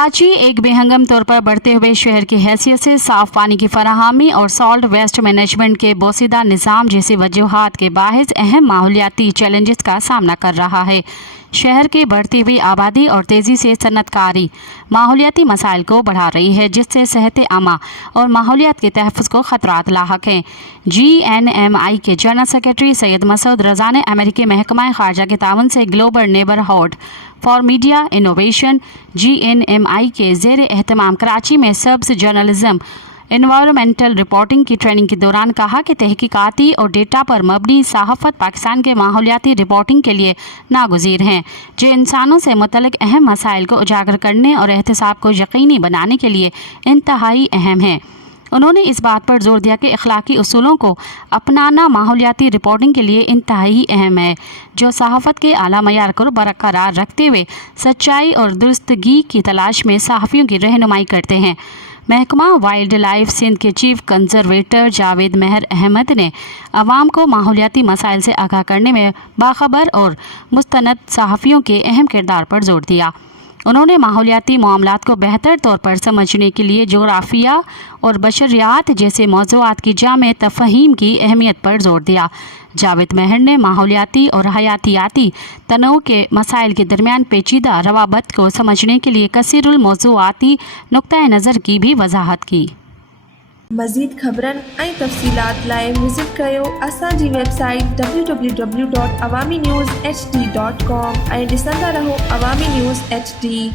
कराची एक बेहंगम तौर पर बढ़ते हुए शहर की हैसियत से साफ पानी की फराहमी और सॉल्ट वेस्ट मैनेजमेंट के बोसीदा निज़ाम जैसी वजूहात के बाहिस अहम माहौलियाती चैलेंजेस का सामना कर रहा है। शहर की बढ़ती हुई आबादी और तेज़ी से सनतकारी माहौलियाती मसाइल को बढ़ा रही है, जिससे सेहत आमा और माहौलियात के तहफ़्फ़ुज़ को ख़तरात लाहक हैं। GNMI के जनरल सेक्रेटरी सैयद मसूद रज़ा ने अमेरिकी महकमा ख़ारजा के ताउन से global neighbourhood for media innovation GNMI के ज़ेर एहतमाम कराची में सब्ज़ जर्नलिज़म एनवायरमेंटल रिपोर्टिंग की ट्रेनिंग के दौरान कहा कि तहकीकाती और डेटा पर मबनी सहाफ़त पाकिस्तान के माहौलियाती रिपोर्टिंग के लिए नागुज़ीर हैं, जो इंसानों से मुतल्लिक़ अहम मसाइल को उजागर करने और एहतसाब को यकीनी बनाने के लिए इंतहाई अहम है। उन्होंने इस बात पर जोर दिया कि अखलाकी उसूलों को अपनाना माहौलियाती रिपोर्टिंग के लिए इंतहाई अहम है, जो सहाफ़त के आला मयार को बरकरार रखते हुए सच्चाई और दुरुस्तगी की तलाश में सहाफ़ियों की रहनुमाई करते हैं। महकमा वाइल्ड लाइफ सिंध के चीफ कंजर्वेटर जावेद मेहर अहमद ने अवाम को माहौलियाती मसाइल से आगाह करने में बाखबर और मुस्तनद सहाफ़ियों के अहम किरदार पर जोर दिया। उन्होंने माहौलियाती मामलात को बेहतर तौर पर समझने के लिए जोग्राफिया और बशरियात जैसे मौज़ूआत की जामे तफ़हीम की अहमियत पर जोर दिया। जावेद मेहर ने माहौलियाती और हयातियाती तनों के मसाइल के दरमियान पेचीदा रवाबत को समझने के लिए कसीरुल मौज़ूआती नुक्ता नज़र की भी वज़ाहत की। मज़ीद ख़बरन ऐं तफ़सीलात लाइ विज़िट कयो असांजी वेबसाइट www.awamiNewsHD.com ऐं ॾिसंदा रहो अवामी न्यूज़ HD।